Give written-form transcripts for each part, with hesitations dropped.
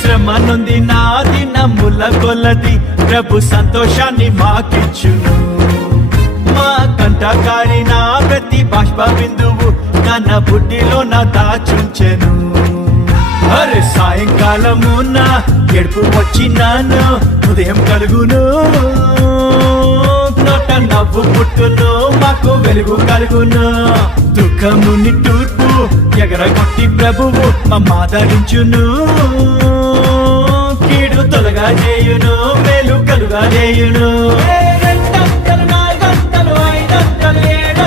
శ్రమ నొంది నా దినముల కొలది ప్రభు సంతోషాన్ని మాకిచ్చును. మా కంటకారిన ప్రతి బాష్ప బిందువు తన బుడ్డిలో నా దాచుంచెను. అరే సాయంకాలము నా ఎడుపు వచ్చినాను, ఉదయం కలుగును, నోట నవ్వు పుట్టును, మాకు వెలుగు కలుగును. దుఃఖముని తూర్పు ఎగరగొట్టి ప్రభువు మమ్మాదరించును. కీడు తొలగా చేయును, మేలు కలుగా చేయును. 2 4 5 7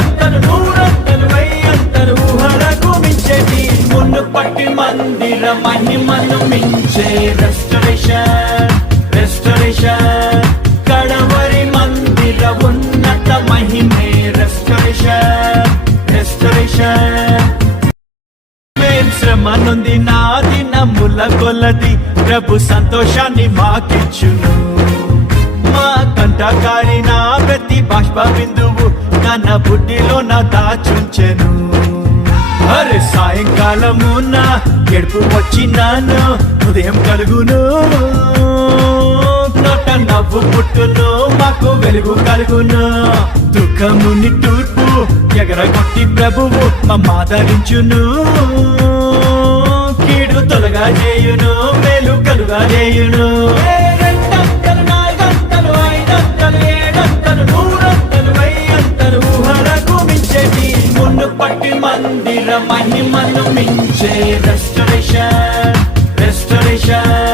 100 ఊహలకు మించేది మునుపటి మందిర మహిమను మించే రెస్టరేషన్, రెస్టరేషన్. కడవరి మందిర ఉన్నత మహిమే రెస్టరేషన్, రెస్టరేషన్. మేం శ్రమ నొంది నా దినముల కొలది ప్రభు సంతోషాన్ని మాకిచ్చును. మా కంటకారిన ప్రతి బాష్ప బిందువు తన బుడ్డిలో నా దాచుంచెను. అరే సాయంకాలము నా ఎడుపు వచ్చినాను, ఉదయం కలుగును, నోట నవ్వు పుట్టును, మాకు వెలుగు కలుగును. దుఃఖముని తూర్పు ఎగరగొట్టి ప్రభువు మమ్మాదరించును. కీడు తొలగా చేయును, మేలు కలుగా చేయును. 2 4 5 7 100 ఊహలకు మించేది మునుపటి మందిర మహిమను మించే రెస్టరేషన్, రెస్టరేషన్.